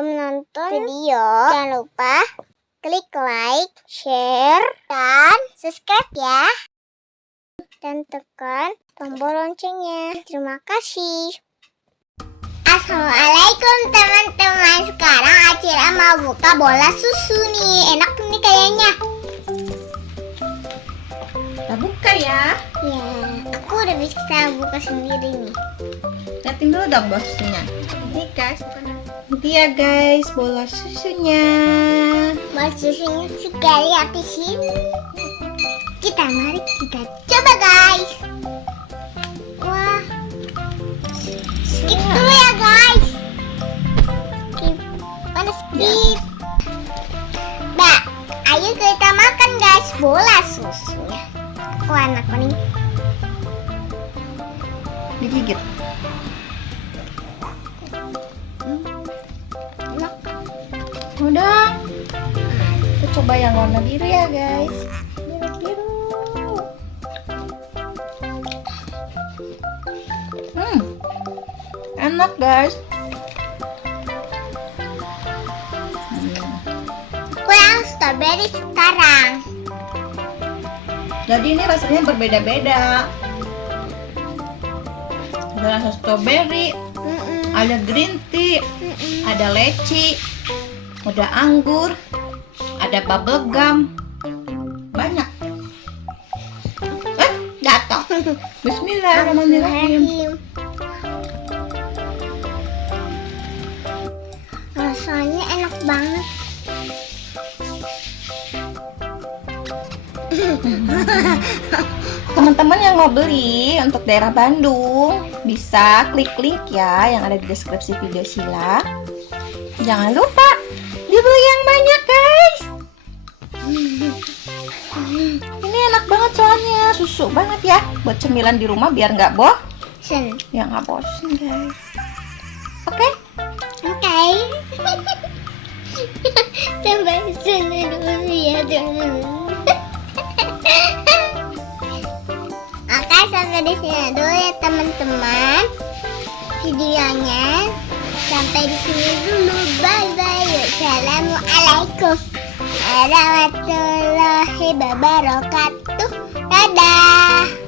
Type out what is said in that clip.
belum nonton video, jangan lupa klik like, share, dan subscribe ya. Dan tekan tombol loncengnya. Terima kasih. Assalamualaikum teman-teman. Sekarang Acira mau buka bola susu nih. Enak nih kayaknya. Kita buka ya. Ya, aku udah bisa buka sendiri nih. Liatin dulu dong bola susunya. Nih guys, dia guys bola susunya. Bola susunya juga lihat di sini. Mari kita coba guys. Wah, skip dulu ya guys. Skip, mana skip? Mbak, ayo kita makan guys bola susunya. Wah, enak nih. Digigit. Enak. Udah. Kita coba yang warna biru ya guys. Biru. Enak guys. Aku yang strawberry sekarang. Jadi ini rasanya berbeda-beda. Ada rasa strawberry, ada green tea, ada leci, ada anggur, ada bubble gum, banyak. Jatuh. Bismillahirrahmanirrahim. Rasanya enak banget. Teman-teman yang mau beli untuk daerah Bandung bisa klik link ya yang ada di deskripsi video Sheila. Jangan lupa dibeli yang banyak guys. Ini enak banget soalnya, susu banget ya buat cemilan di rumah biar nggak bosen. Ya nggak bosen guys. Oke? Oke. Sampai sini dulu ya teman. Oke, sampai di sini dulu ya teman-teman videonya. Sampai di sini dulu. Bye bye. Assalamualaikum warahmatullahi wabarakatuh. Dadah.